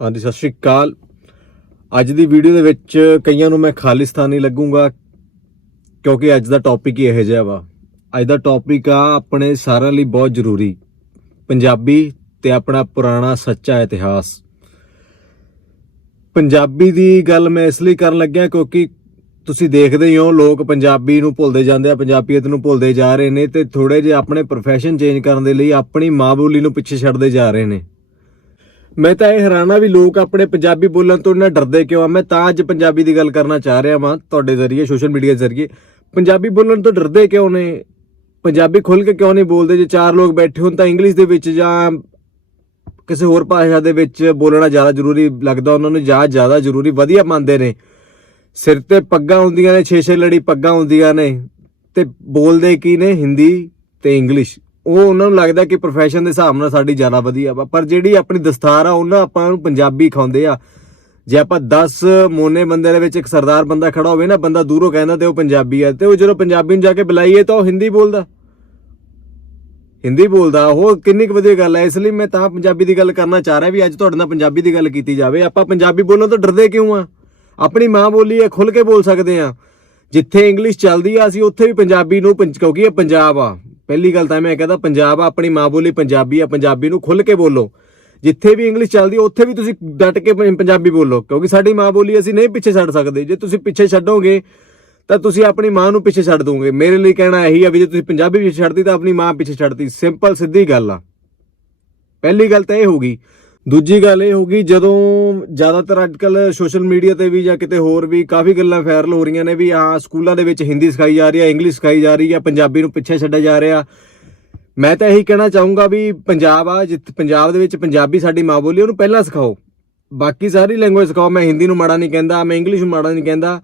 ਹਾਂਜੀ, ਸਤਿ ਸ਼੍ਰੀ ਅਕਾਲ। ਅੱਜ ਦੀ ਵੀਡੀਓ ਦੇ ਵਿੱਚ ਕਈਆਂ ਨੂੰ ਮੈਂ ਖਾਲਿਸਤਾਨੀ ਲੱਗੂੰਗਾ, ਕਿਉਂਕਿ ਅੱਜ ਦਾ ਟੌਪਿਕ ਹੀ ਇਹੋ ਜਿਹਾ ਵਾ। ਅੱਜ ਦਾ ਟੌਪਿਕ ਆ ਆਪਣੇ ਸਾਰਿਆਂ ਲਈ ਬਹੁਤ ਜ਼ਰੂਰੀ, ਪੰਜਾਬੀ ਤੇ ਆਪਣਾ ਪੁਰਾਣਾ ਸੱਚਾ ਇਤਿਹਾਸ। ਪੰਜਾਬੀ ਦੀ ਗੱਲ ਮੈਂ ਇਸ ਲਈ ਕਰਨ ਲੱਗਿਆ ਕਿਉਂਕਿ ਤੁਸੀਂ ਦੇਖਦੇ ਹੀ ਹੋ, ਲੋਕ ਪੰਜਾਬੀ ਨੂੰ ਭੁੱਲਦੇ ਜਾਂਦੇ ਆ, ਪੰਜਾਬੀਅਤ ਨੂੰ ਭੁੱਲਦੇ ਜਾ ਰਹੇ ਨੇ ਤੇ ਥੋੜੇ ਜਿਹਾ ਆਪਣੇ profession ਚੇਂਜ ਕਰਨ ਦੇ ਲਈ ਆਪਣੀ ਮਾਂ ਬੋਲੀ ਨੂੰ ਪਿੱਛੇ ਛੱਡਦੇ ਜਾ ਰਹੇ ਨੇ। ਮੈਂ ਤਾਂ ਇਹ ਹੈਰਾਨਾ ਵੀ ਲੋਕ ਆਪਣੇ ਪੰਜਾਬੀ ਬੋਲਣ ਤੋਂ ਇੰਨਾ ਡਰਦੇ ਕਿਉਂ ਆ? ਮੈਂ ਤਾਂ ਅੱਜ ਪੰਜਾਬੀ ਦੀ ਗੱਲ ਕਰਨਾ ਚਾਹ ਰਿਹਾ ਵਾਂ ਤੁਹਾਡੇ ਜ਼ਰੀਏ ਸੋਸ਼ਲ ਮੀਡੀਆ ਜ਼ਰੀਏ। ਪੰਜਾਬੀ ਬੋਲਣ ਤੋਂ ਡਰਦੇ ਕਿਉਂ ਨੇ? ਪੰਜਾਬੀ ਖੁੱਲ ਕੇ ਕਿਉਂ ਨਹੀਂ ਬੋਲਦੇ? ਜੇ ਚਾਰ ਲੋਕ ਬੈਠੇ ਹੋਣ ਤਾਂ ਇੰਗਲਿਸ਼ ਦੇ ਵਿੱਚ ਜਾਂ ਕਿਸੇ ਹੋਰ ਭਾਸ਼ਾ ਦੇ ਵਿੱਚ ਬੋਲਣਾ ਜ਼ਿਆਦਾ ਜ਼ਰੂਰੀ ਲੱਗਦਾ, ਉਹਨਾਂ ਨੂੰ ਜਾਂ ਜ਼ਿਆਦਾ ਜ਼ਰੂਰੀ, ਵਧੀਆ ਮੰਨਦੇ ਨੇ। ਸਿਰ ਤੇ ਪੱਗਾਂ ਹੁੰਦੀਆਂ ਨੇ ਛੇ ਛੇ ਲੜੀ ਪੱਗਾਂ ਹੁੰਦੀਆਂ ਨੇ। ਤੇ ਬੋਲਦੇ ਕੀ ਨੇ? ਹਿੰਦੀ ਤੇ ਇੰਗਲਿਸ਼ ਉਹ ਉਹਨਾਂ ਨੂੰ ਲੱਗਦਾ ਕਿ profession ਦੇ ਹਿਸਾਬ ਨਾਲ ਸਾਡੀ ਜ਼ਿਆਦਾ ਵਧੀਆ ਵਾ। ਪਰ ਜਿਹੜੀ ਆਪਣੀ ਦਸਤਾਰ ਆ, ਉਹਨਾਂ ਆਪਾਂ ਨੂੰ ਪੰਜਾਬੀ ਖਾਉਂਦੇ ਆ। ਜੇ ਆਪਾਂ 10 ਮੋਨੇ ਬੰਦੇ ਦੇ ਵਿੱਚ ਇੱਕ ਸਰਦਾਰ ਬੰਦਾ ਖੜਾ ਹੋਵੇ ਨਾ, ਬੰਦਾ ਦੂਰੋਂ ਕਹਿੰਦਾ ਤੇ ਉਹ ਪੰਜਾਬੀ ਆ। ਤੇ ਉਹ ਜਦੋਂ ਪੰਜਾਬੀ ਨੂੰ ਜਾ ਕੇ ਬੁਲਾਈਏ ਤਾਂ ਉਹ ਹਿੰਦੀ ਬੋਲਦਾ। ਹਿੰਦੀ ਬੋਲਦਾ। ਉਹ ਕਿੰਨੀ ਕੁ ਵਧੀਆ ਗੱਲ ਹੈ ਇਸ ਲਈ ਮੈਂ ਤਾਂ ਪੰਜਾਬੀ ਦੀ ਗੱਲ ਕਰਨਾ ਚਾਹ ਰਿਹਾ ਵੀ ਅੱਜ ਤੁਹਾਡੇ ਨਾਲ ਪੰਜਾਬੀ ਦੀ ਗੱਲ ਕੀਤੀ ਜਾਵੇ। ਆਪਾਂ ਪੰਜਾਬੀ ਬੋਲਣ ਤੋਂ ਡਰਦੇ ਕਿਉਂ ਆ? ਆਪਣੀ ਮਾਂ ਬੋਲੀ ਹੈ ਖੁੱਲ ਕੇ ਬੋਲ ਸਕਦੇ ਆ। ਜਿੱਥੇ ਇੰਗਲਿਸ਼ ਚੱਲਦੀ ਆ, ਅਸੀਂ ਉੱਥੇ ਵੀ ਪੰਜਾਬੀ ਨੂੰ ਪੰਜ- ਕਿਉਂਕਿ ਇਹ ਪੰਜਾਬ ਆ। ਪਹਿਲੀ ਗੱਲ ਤਾਂ ਮੈਂ ਕਹਿੰਦਾ, ਪੰਜਾਬ ਆ, ਆਪਣੀ ਮਾਂ ਬੋਲੀ ਪੰਜਾਬੀ ਆ, ਪੰਜਾਬੀ ਨੂੰ ਖੁੱਲ ਕੇ ਬੋਲੋ। ਜਿੱਥੇ ਵੀ ਇੰਗਲਿਸ਼ ਚੱਲਦੀ ਉੱਥੇ ਵੀ ਤੁਸੀਂ ਡਟ ਕੇ ਪੰਜਾਬੀ ਬੋਲੋ, ਕਿਉਂਕਿ ਸਾਡੀ ਮਾਂ ਬੋਲੀ ਅਸੀਂ ਨਹੀਂ ਪਿੱਛੇ ਛੱਡ ਸਕਦੇ। ਜੇ ਤੁਸੀਂ ਪਿੱਛੇ ਛੱਡੋਗੇ, ਤਾਂ ਤੁਸੀਂ ਆਪਣੀ ਮਾਂ ਨੂੰ ਪਿੱਛੇ ਛੱਡ ਦੋਗੇ। ਮੇਰੇ ਲਈ ਕਹਿਣਾ ਇਹੀ ਆ ਵੀ ਜੇ ਤੁਸੀਂ ਪੰਜਾਬੀ ਪਿੱਛੇ ਛੱਡਦੀ ਤਾਂ ਆਪਣੀ ਮਾਂ ਪਿੱਛੇ ਛੱਡਦੀ ਸਿੰਪਲ ਸਿੱਧੀ ਗੱਲ ਆ। ਪਹਿਲੀ ਗੱਲ ਤਾਂ ਇਹ ਹੋਗੀ ਦੂਜੀ ਗੱਲ ਇਹ ਹੋ ਗਈ, ਜਦੋਂ ਜ਼ਿਆਦਾਤਰ ਅੱਜਕੱਲ ਸੋਸ਼ਲ ਮੀਡੀਆ ਤੇ ਵੀ ਜਾਂ ਕਿਤੇ ਹੋਰ ਵੀ ਕਾਫੀ ਗੱਲਾਂ ਵਾਇਰਲ ਹੋ ਰਹੀਆਂ ਨੇ ਵੀ ਹਾਂ ਸਕੂਲਾਂ ਦੇ ਵਿੱਚ ਹਿੰਦੀ ਸਿਖਾਈ ਜਾ ਰਹੀ ਹੈ ਇੰਗਲਿਸ਼ ਸਿਖਾਈ ਜਾ ਰਹੀ ਹੈ ਪੰਜਾਬੀ ਨੂੰ ਪਿੱਛੇ ਛੱਡਿਆ ਜਾ ਰਿਹਾ। ਮੈਂ ਤਾਂ ਇਹੀ ਕਹਿਣਾ ਚਾਹੂੰਗਾ ਵੀ ਪੰਜਾਬ ਆ ਜਿੱਥੇ ਪੰਜਾਬ ਦੇ ਵਿੱਚ ਪੰਜਾਬੀ ਸਾਡੀ ਮਾਂ ਬੋਲੀ ਉਹਨੂੰ ਪਹਿਲਾਂ ਸਿਖਾਓ। ਬਾਕੀ ਸਾਰੀ ਲੈਂਗੁਏਜ ਸਿਖਾਓ, ਮੈਂ ਹਿੰਦੀ ਨੂੰ ਮਾੜਾ ਨਹੀਂ ਕਹਿੰਦਾ, ਮੈਂ ਇੰਗਲਿਸ਼ ਨੂੰ ਮਾੜਾ ਨਹੀਂ ਕਹਿੰਦਾ।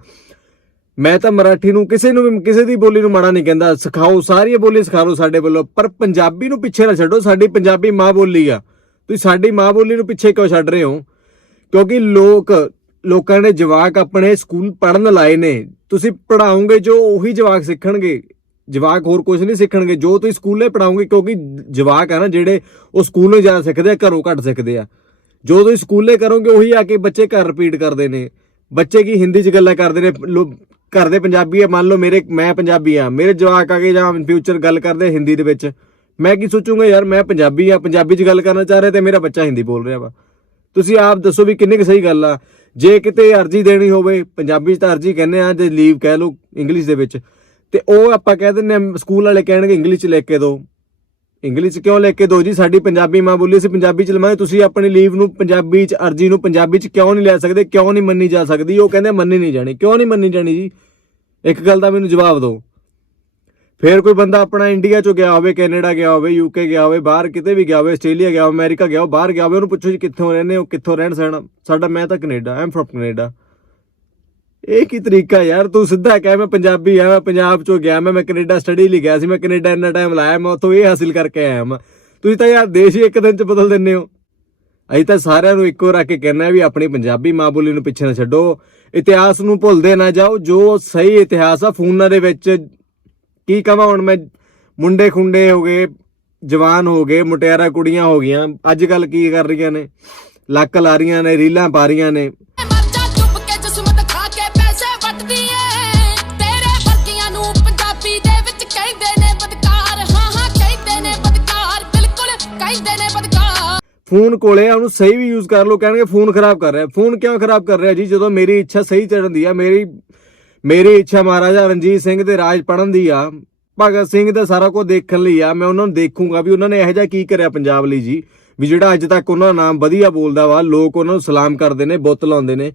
ਮੈਂ ਤਾਂ ਮਰਾਠੀ ਨੂੰ ਕਿਸੇ ਨੂੰ ਵੀ, ਕਿਸੇ ਦੀ ਬੋਲੀ ਨੂੰ ਮਾੜਾ ਨਹੀਂ ਕਹਿੰਦਾ। ਸਿਖਾਓ, ਸਾਰੀਆਂ ਬੋਲੀ ਸਿਖਾਓ ਸਾਡੇ ਵੱਲੋਂ, ਪਰ ਪੰਜਾਬੀ ਨੂੰ ਪਿੱਛੇ ਨਾ ਛੱਡੋ, ਸਾਡੀ ਪੰਜਾਬੀ ਮਾਂ ਬੋਲੀ ਆ। ਤੁਸੀਂ ਸਾਡੀ ਮਾਂ ਬੋਲੀ ਨੂੰ ਪਿੱਛੇ ਕਿਉਂ ਛੱਡ ਰਹੇ ਹੋ? ਕਿਉਂਕਿ ਲੋਕ, ਲੋਕਾਂ ਨੇ ਜਵਾਕ ਆਪਣੇ ਸਕੂਲ ਪੜਨ ਲਾਏ ਨੇ। ਤੁਸੀਂ ਪੜਾਓਗੇ ਜੋ ਉਹੀ ਜਵਾਕ ਸਿੱਖਣਗੇ। ਜਵਾਕ ਹੋਰ ਕੁਝ ਨਹੀਂ ਸਿੱਖਣਗੇ। ਜੋ ਤੁਸੀਂ ਸਕੂਲੇ ਪੜਾਓਗੇ ਕਿਉਂਕਿ ਜਵਾਕ ਆ ਨਾ ਜਿਹੜੇ ਉਹ ਸਕੂਲੋਂ ਜ਼ਿਆਦਾ ਸਿੱਖਦੇ ਆ, ਘਰੋਂ ਘੱਟ ਸਿੱਖਦੇ ਆ। ਜੋ ਤੁਸੀਂ ਸਕੂਲੇ ਕਰੋਗੇ, ਉਹੀ ਆ ਕੇ ਬੱਚੇ ਘਰ ਰਿਪੀਟ ਕਰਦੇ ਨੇ। ਬੱਚੇ ਕੀ ਹਿੰਦੀ 'ਚ ਗੱਲਾਂ ਕਰਦੇ ਨੇ, ਲੋ- ਘਰ ਦੇ ਪੰਜਾਬੀ ਆ, ਮੰਨ ਲਓ ਮੇਰੇ, ਮੈਂ ਪੰਜਾਬੀ ਆ। ਮੇਰੇ ਜਵਾਕ ਆ ਕੇ ਜਾਂ ਫਿਊਚਰ ਗੱਲ ਕਰਦੇ ਹਿੰਦੀ ਦੇ ਵਿੱਚ। ਮੈਂ ਕੀ ਸੋਚੂੰਗਾ ਯਾਰ, ਮੈਂ ਪੰਜਾਬੀ ਆ, ਪੰਜਾਬੀ 'ਚ ਗੱਲ ਕਰਨਾ ਚਾਹ ਰਿਹਾ ਤੇ ਮੇਰਾ ਬੱਚਾ ਹਿੰਦੀ ਬੋਲ ਰਿਹਾ ਵਾ। ਤੁਸੀਂ ਆਪ ਦੱਸੋ ਵੀ ਕਿੰਨੀ ਕੁ ਸਹੀ ਗੱਲ ਆ। ਜੇ ਕਿਤੇ ਅਰਜੀ ਦੇਣੀ ਹੋਵੇ, ਪੰਜਾਬੀ 'ਚ ਤਾਂ ਅਰਜੀ ਕਹਿੰਦੇ ਆ, ਜੇ ਲੀਵ ਕਹਿ ਲਓ ਇੰਗਲਿਸ਼ ਦੇ ਵਿੱਚ। ਤੇ ਉਹ ਆਪਾਂ ਕਹਿ ਦਿੰਦੇ ਆ ਸਕੂਲ ਵਾਲੇ ਕਹਿਣਗੇ ਇੰਗਲਿਸ਼ 'ਚ ਲਿਖ ਕੇ ਦਿਓ ਇੰਗਲਿਸ਼ 'ਚ ਕਿਉਂ ਲਿਖ ਕੇ ਦਿਓ ਜੀ? ਸਾਡੀ ਪੰਜਾਬੀ ਮਾਂ ਬੋਲੀ, ਅਸੀਂ ਪੰਜਾਬੀ 'ਚ ਲਵਾਂਗੇ। ਤੁਸੀਂ ਆਪਣੀ ਲੀਵ ਨੂੰ ਪੰਜਾਬੀ 'ਚ, ਅਰਜੀ ਨੂੰ ਪੰਜਾਬੀ 'ਚ ਕਿਉਂ ਨਹੀਂ ਲੈ ਸਕਦੇ? ਕਿਉਂ ਨਹੀਂ ਮੰਨੀ ਜਾ ਸਕਦੀ? ਉਹ ਕਹਿੰਦੇ ਮੰਨੀ ਨਹੀਂ ਜਾਣੀ। ਕਿਉਂ ਨਹੀਂ ਮੰਨੀ ਜਾਣੀ ਜੀ? ਇੱਕ ਗੱਲ ਦਾ ਮੈਨੂੰ ਜਵਾਬ ਦਿਓ। ਫੇਰ ਕੋਈ ਬੰਦਾ ਆਪਣਾ ਇੰਡੀਆ ਚੋਂ ਗਿਆ ਹੋਵੇ, ਕੈਨੇਡਾ ਗਿਆ ਹੋਵੇ, ਯੂਕੇ ਗਿਆ ਹੋਵੇ, ਬਾਹਰ ਕਿਤੇ ਵੀ ਗਿਆ ਹੋਵੇ, ਆਸਟ੍ਰੇਲੀਆ ਗਿਆ ਹੋਵੇ, ਅਮਰੀਕਾ ਗਿਆ ਹੋਵੇ, ਬਾਹਰ ਗਿਆ ਹੋਵੇ, ਉਹਨੂੰ ਪੁੱਛੋ ਜੀ ਕਿੱਥੋਂ ਰਹਿੰਦੇ ਹੋ, ਕਿੱਥੋਂ ਰਹਿਣ ਸਹਿਣਾ। ਸਾਡਾ, ਮੈਂ ਤਾਂ ਕੈਨੇਡਾ ਆਮ ਫਰਮ ਕੈਨੇਡਾ। ਇਹ ਕੀ ਤਰੀਕਾ ਯਾਰ, ਤੂੰ ਸਿੱਧਾ ਕਹਿ, ਮੈਂ ਪੰਜਾਬੀ ਆ, ਮੈਂ ਪੰਜਾਬ ਚੋਂ ਗਿਆ, ਮੈਂ ਮੈਂ ਕੈਨੇਡਾ ਸਟੱਡੀ ਲਈ ਗਿਆ ਸੀ, ਮੈਂ ਕੈਨੇਡਾ ਇੰਨਾ ਟਾਈਮ ਲਾਇਆ, ਮੈਂ ਉੱਥੋਂ ਇਹ ਹਾਸਿਲ ਕਰਕੇ ਆਇਆ ਮੈਂ ਤੁਸੀਂ ਤਾਂ ਯਾਰ ਦੇਸ਼ ਹੀ ਇੱਕ ਦਿਨ ਚ ਬਦਲ ਦਿੰਦੇ ਹੋ। ਅਸੀਂ ਤਾਂ ਸਾਰਿਆਂ ਨੂੰ ਇੱਕੋ ਰੱਖ ਕੇ ਕਹਿਣਾ ਵੀ ਆਪਣੀ ਪੰਜਾਬੀ ਮਾਂ ਬੋਲੀ ਨੂੰ ਪਿੱਛੇ ਨਾ ਛੱਡੋ। ਇਤਿਹਾਸ ਨੂੰ ਭੁੱਲਦੇ ਨਾ ਜਾਓ, ਜੋ ਸਹੀ ਇਤਿਹਾਸ ਆ, ਫੋਨਾਂ ਦੇ ਵਿੱਚ ਕੀ ਕਹਾਂ ਹੁਣ ਮੈਂ? ਮੁੰਡੇ ਖੁੰਡੇ ਹੋ ਗਏ ਜਵਾਨ ਹੋ ਗਏ ਮੁਟਿਆਰਾ ਕੁੜੀਆਂ ਹੋ ਗਈਆਂ। ਅੱਜ ਕੱਲ ਕੀ ਕਰ ਰਹੀਆਂ ਨੇ? ਲੱਕ ਲਾ ਰਹੀਆਂ ਨੇ ਰੀਲਾਂ ਪਾ ਰਹੀਆਂ ਨੇ। ਫੋਨ ਕੋਲੇ ਉਹਨੂੰ ਸਹੀ ਵੀ ਯੂਜ਼ ਕਰ ਲਓ। ਕਹਿਣਗੇ ਫੋਨ ਖਰਾਬ ਕਰ ਰਿਹਾ। ਫੋਨ ਕਿਉਂ ਖਰਾਬ ਕਰ ਰਿਹਾ ਜੀ? ਜਦੋਂ ਮੇਰੀ ਇੱਛਾ ਸਹੀ ਚੜਨ ਦੀ ਆ ਮੇਰੀ ਮੇਰੀ ਇੱਛਾ ਮਹਾਰਾਜਾ ਰਣਜੀਤ ਸਿੰਘ ਦੇ ਰਾਜ ਪੜਨ ਦੀ ਆ। ਭਗਤ ਸਿੰਘ ਦਾ ਸਾਰਾ ਕੁਝ ਦੇਖਣ ਲਈ ਆ। ਮੈਂ ਉਹਨਾਂ ਨੂੰ ਦੇਖੂੰਗਾ ਵੀ ਉਹਨਾਂ ਨੇ ਇਹੋ ਜਿਹਾ ਕੀ ਕਰਿਆ ਪੰਜਾਬ ਲਈ ਜੀ। ਵੀ ਜਿਹੜਾ ਅੱਜ ਤੱਕ ਉਹਨਾਂ ਦਾ ਨਾਮ ਵਧੀਆ ਬੋਲਦਾ ਵਾ, ਲੋਕ ਉਹਨਾਂ ਨੂੰ ਸਲਾਮ ਕਰਦੇ ਨੇ, ਬੁੱਤ ਲਾਉਂਦੇ ਨੇ।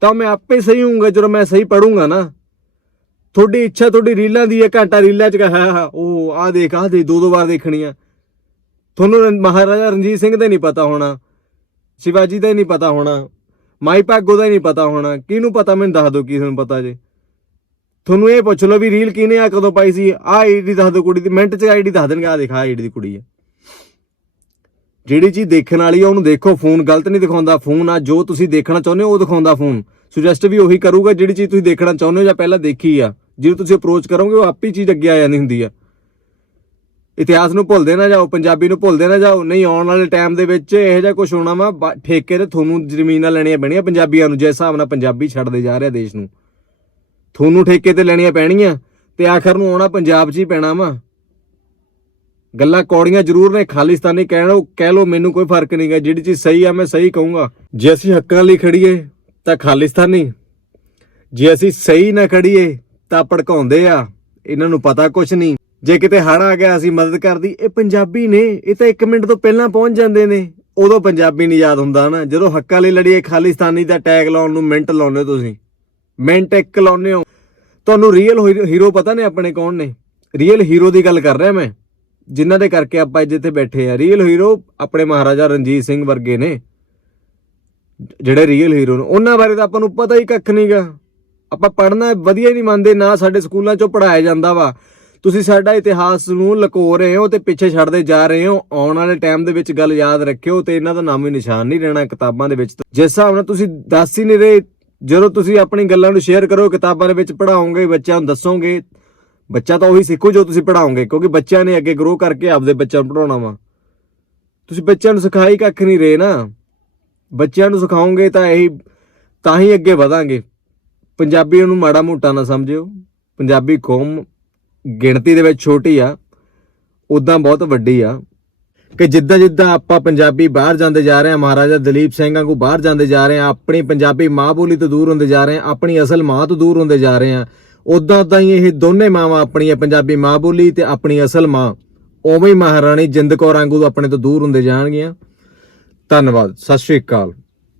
ਤਾਂ ਮੈਂ ਆਪੇ ਸਹੀ ਹੋਊਂਗਾ, ਜਦੋਂ ਮੈਂ ਸਹੀ ਪੜੂੰਗਾ ਨਾ। ਤੁਹਾਡੀ ਇੱਛਾ, ਤੁਹਾਡੀ ਰੀਲਾਂ ਦੀ ਹੈ ਘੰਟਾ ਰੀਲਾਂ ਚ ਕਹਾ ਉਹ ਆ ਦੇਖ ਆ ਦੇ ਦੋ ਦੋ ਵਾਰ ਦੇਖਣੀਆਂ। ਤੁਹਾਨੂੰ ਮਹਾਰਾਜਾ ਰਣਜੀਤ ਸਿੰਘ ਦਾ ਹੀ ਨਹੀਂ ਪਤਾ ਹੋਣਾ। ਸ਼ਿਵਾਜੀ ਦਾ ਹੀ ਨਹੀਂ ਪਤਾ ਹੋਣਾ। ਮਾਈ ਭਾਗੋ ਦਾ ਹੀ ਨਹੀਂ ਪਤਾ ਹੋਣਾ। ਕਿਹਨੂੰ ਪਤਾ? ਮੈਨੂੰ ਦੱਸ ਦਿਓ, ਕੀ ਤੁਹਾਨੂੰ ਪਤਾ ਜੇ। ਤੁਹਾਨੂੰ ਇਹ ਪੁੱਛ ਲਓ ਵੀ ਰੀਲ ਕਿਹਨੇ ਆ, ਕਦੋਂ ਪਾਈ ਸੀ? ਆ ਆਈਡੀ ਦੱਸ ਦਿਓ ਕੁੜੀ ਦੀ, ਮਿੰਟ 'ਚ ਆਈਡੀ ਦੱਸ ਦੇਣਗੇ ਆ ਦੇਖ ਆ ਆਈਡੀ ਦੀ ਕੁੜੀ ਆ। ਜਿਹੜੀ ਚੀਜ਼ ਦੇਖਣ ਵਾਲੀ ਆ, ਉਹਨੂੰ ਦੇਖੋ, ਫੋਨ ਗਲਤ ਨਹੀਂ ਦਿਖਾਉਂਦਾ, ਫੋਨ ਆ, ਜੋ ਤੁਸੀਂ ਦੇਖਣਾ ਚਾਹੁੰਦੇ ਹੋ, ਉਹ ਦਿਖਾਉਂਦਾ ਫੋਨ। ਸੁਜੈਸਟ ਵੀ ਉਹੀ ਕਰੂਗਾ, ਜਿਹੜੀ ਚੀਜ਼ ਤੁਸੀਂ ਦੇਖਣਾ ਚਾਹੁੰਦੇ ਹੋ ਜਾਂ ਪਹਿਲਾਂ ਦੇਖੀ ਆ। ਜਿਹਨੂੰ ਤੁਸੀਂ ਅਪਰੋਚ ਕਰੋਗੇ, ਉਹ ਆਪੇ ਹੀ ਚੀਜ਼ ਅੱਗੇ ਆ ਜਾਂਦੀ ਹੁੰਦੀ ਆ। ਇਤਿਹਾਸ ਨੂੰ ਭੁੱਲਦੇ ਨਾ ਜਾਓ, ਪੰਜਾਬੀ ਨੂੰ ਭੁੱਲਦੇ ਨਾ ਜਾਓ। ਨਹੀਂ, ਆਉਣ ਵਾਲੇ ਟਾਈਮ ਦੇ ਵਿੱਚ ਇਹੋ ਜਿਹਾ ਕੁਝ ਹੋਣਾ ਵਾ ਠੇਕੇ ਤੇ ਤੁਹਾਨੂੰ ਜ਼ਮੀਨਾਂ ਲੈਣੀਆਂ ਪੈਣੀਆਂ ਪੰਜਾਬੀਆਂ ਨੂੰ, ਜਿਸ ਹਿਸਾਬ ਨਾਲ ਪੰਜਾਬੀ ਛੱਡਦੇ ਜਾ ਰਿਹਾ ਦੇਸ਼ ਨੂੰ। ਤੁਹਾਨੂੰ ਠੇਕੇ ਤੇ ਲੈਣੀਆਂ ਪੈਣੀਆਂ ਤੇ ਆਖਰ ਨੂੰ ਆਉਣਾ ਪੰਜਾਬ 'ਚ ਹੀ ਪੈਣਾ ਵਾ। ਗੱਲਾਂ ਕੌੜੀਆਂ ਜ਼ਰੂਰ ਨੇ, ਖਾਲਿਸਤਾਨੀ ਕਹਿਣ ਉਹ ਕਹਿ ਲੋ ਮੈਨੂੰ ਕੋਈ ਫ਼ਰਕ ਨਹੀਂ ਗਾ, ਜਿਹੜੀ ਚੀਜ਼ ਸਹੀ ਆ ਮੈਂ ਸਹੀ ਕਹੂੰਗਾ। ਜੇ ਅਸੀਂ ਹੱਕਾਂ ਲਈ ਖੜੀਏ ਤਾਂ ਖਾਲਿਸਤਾਨੀ, ਜੇ ਅਸੀਂ ਸਹੀ ਨਾ ਖੜੀਏ ਤਾਂ ਭੜਕਾਉਂਦੇ ਆ, ਇਹਨਾਂ ਨੂੰ ਪਤਾ ਕੁਛ ਨਹੀਂ। ਜੇ ਕਿਤੇ ਹੜ ਆ ਗਿਆ, ਅਸੀਂ ਮਦਦ ਕਰਦੀ, ਇਹ ਪੰਜਾਬੀ ਨੇ, ਇਹ ਤਾਂ 1 ਮਿੰਟ ਤੋਂ ਪਹਿਲਾਂ ਪਹੁੰਚ ਜਾਂਦੇ ਨੇ, ਉਦੋਂ ਪੰਜਾਬੀ ਨਹੀਂ ਯਾਦ ਹੁੰਦਾ ਨਾ, ਜਦੋਂ ਹੱਕਾਂ ਲਈ ਲੜੀਏ, ਖਾਲਿਸਤਾਨੀ ਦਾ ਟੈਗ ਲਾਉਣ ਨੂੰ ਮਿੰਟ ਲਾਉਂਦੇ ਹੋ ਤੁਸੀਂ। ਮਿੰਟ ਇੱਕ ਲਾਉਂਦੇ ਹੋ। ਤੁਹਾਨੂੰ ਰੀਅਲ ਹੀਰੋ ਪਤਾ ਨੇ ਆਪਣੇ ਕੌਣ ਨੇ? ਰੀਅਲ ਹੀਰੋ ਦੀ ਗੱਲ ਕਰ ਰਿਹਾ ਮੈਂ। ਜਿਨ੍ਹਾਂ ਦੇ ਕਰਕੇ ਆਪਾਂ ਅੱਜ ਇੱਥੇ ਬੈਠੇ ਆ ਰੀਅਲ ਹੀਰੋ ਆਪਣੇ ਮਹਾਰਾਜਾ ਰਣਜੀਤ ਸਿੰਘ ਵਰਗੇ ਨੇ। ਜਿਹੜੇ ਰੀਅਲ ਹੀਰੋ ਨੇ। ਉਹਨਾਂ ਬਾਰੇ ਤਾਂ ਆਪਾਂ ਨੂੰ ਪਤਾ ਹੀ ਕੱਖ ਨਹੀਂਗਾ ਆਪਾਂ ਪੜ੍ਹਨਾ ਵਧੀਆ ਨਹੀਂ ਮੰਨਦੇ। ਨਾ ਸਾਡੇ ਸਕੂਲਾਂ 'ਚੋਂ ਪੜਾਇਆ ਜਾਂਦਾ ਵਾ। ਤੁਸੀਂ ਸਾਡਾ ਇਤਿਹਾਸ ਨੂੰ ਲਕੋ ਰਹੇ ਹੋ ਤੇ ਪਿੱਛੇ ਛੱਡਦੇ ਜਾ ਰਹੇ ਹੋ। ਆਉਣ ਵਾਲੇ ਟਾਈਮ ਦੇ ਵਿੱਚ ਗੱਲ ਯਾਦ ਰੱਖਿਓ ਤੇ ਇਹਨਾਂ ਦਾ ਨਾਮ ਹੀ ਨਿਸ਼ਾਨ ਨਹੀਂ ਰਹਿਣਾ ਕਿਤਾਬਾਂ ਦੇ ਵਿੱਚ। ਜਿਸ ਹਿਸਾਬ ਨਾਲ ਤੁਸੀਂ ਦੱਸ ਹੀ ਨਹੀਂ ਰਹੇ ਜਦੋਂ ਤੁਸੀਂ ਆਪਣੀ ਗੱਲਾਂ ਨੂੰ ਸ਼ੇਅਰ ਕਰੋ, ਕਿਤਾਬਾਂ ਦੇ ਵਿੱਚ ਪੜਾਓਗੇ ਬੱਚਿਆਂ ਨੂੰ ਦੱਸੋਗੇ, ਬੱਚਾ ਤਾਂ ਉਹੀ ਸਿੱਖੂ ਜੋ ਤੁਸੀਂ ਪੜਾਓਗੇ ਕਿਉਂਕਿ ਬੱਚਿਆਂ ਨੇ ਅੱਗੇ ਗਰੋ ਕਰਕੇ ਆਪਦੇ ਬੱਚਿਆਂ ਨੂੰ ਪੜਾਉਣਾ ਵਾ। ਤੁਸੀਂ ਬੱਚਿਆਂ ਨੂੰ ਸਿਖਾਈ ਕੱਖ ਨਹੀਂ ਰਹੇ ਨਾ। ਬੱਚਿਆਂ ਨੂੰ ਸਿਖਾਓਗੇ ਤਾਂ ਇਹੀ, ਤਾਂ ਹੀ ਅੱਗੇ ਵਧਾਂਗੇ। ਪੰਜਾਬੀ ਨੂੰ ਮਾੜਾ ਮੋਟਾ ਨਾ ਸਮਝਿਓ। ਪੰਜਾਬੀ ਕੌਮ ਗਿਣਤੀ ਦੇ ਵਿੱਚ ਛੋਟੀ ਆ ਉਦਾਂ ਬਹੁਤ ਵੱਡੀ ਆ। ਕਿ ਜਿੱਦਾਂ ਜਿੱਦਾਂ ਆਪਾਂ ਪੰਜਾਬੀ ਬਾਹਰ ਜਾਂਦੇ ਜਾ ਰਹੇ ਹਾਂ, ਮਹਾਰਾਜਾ ਦਲੀਪ ਸਿੰਘ ਵਾਂਗੂ ਬਾਹਰ ਜਾਂਦੇ ਜਾ ਰਹੇ ਹਾਂ, ਆਪਣੀ ਪੰਜਾਬੀ ਮਾਂ ਬੋਲੀ ਤੋਂ ਦੂਰ ਹੁੰਦੇ ਜਾ ਰਹੇ ਹਾਂ, ਆਪਣੀ ਅਸਲ ਮਾਂ ਤੋਂ ਦੂਰ ਹੁੰਦੇ ਜਾ ਰਹੇ ਹਾਂ ਉਦਾਂ ਉਦਾਂ ਹੀ ਇਹ ਦੋਨੇ ਮਾਵਾਂ ਆਪਣੀਆਂ ਪੰਜਾਬੀ ਮਾਂ ਬੋਲੀ ਤੇ ਆਪਣੀ ਅਸਲ ਮਾਂ, ਉਵੇਂ ਹੀ ਮਹਾਰਾਣੀ ਜਿੰਦ ਕੌਰ ਵਾਂਗੂ ਆਪਣੇ ਤੋਂ ਦੂਰ ਹੁੰਦੇ ਜਾਣਗੀਆਂ। ਧੰਨਵਾਦ, ਸਤਿ ਸ਼੍ਰੀ ਅਕਾਲ।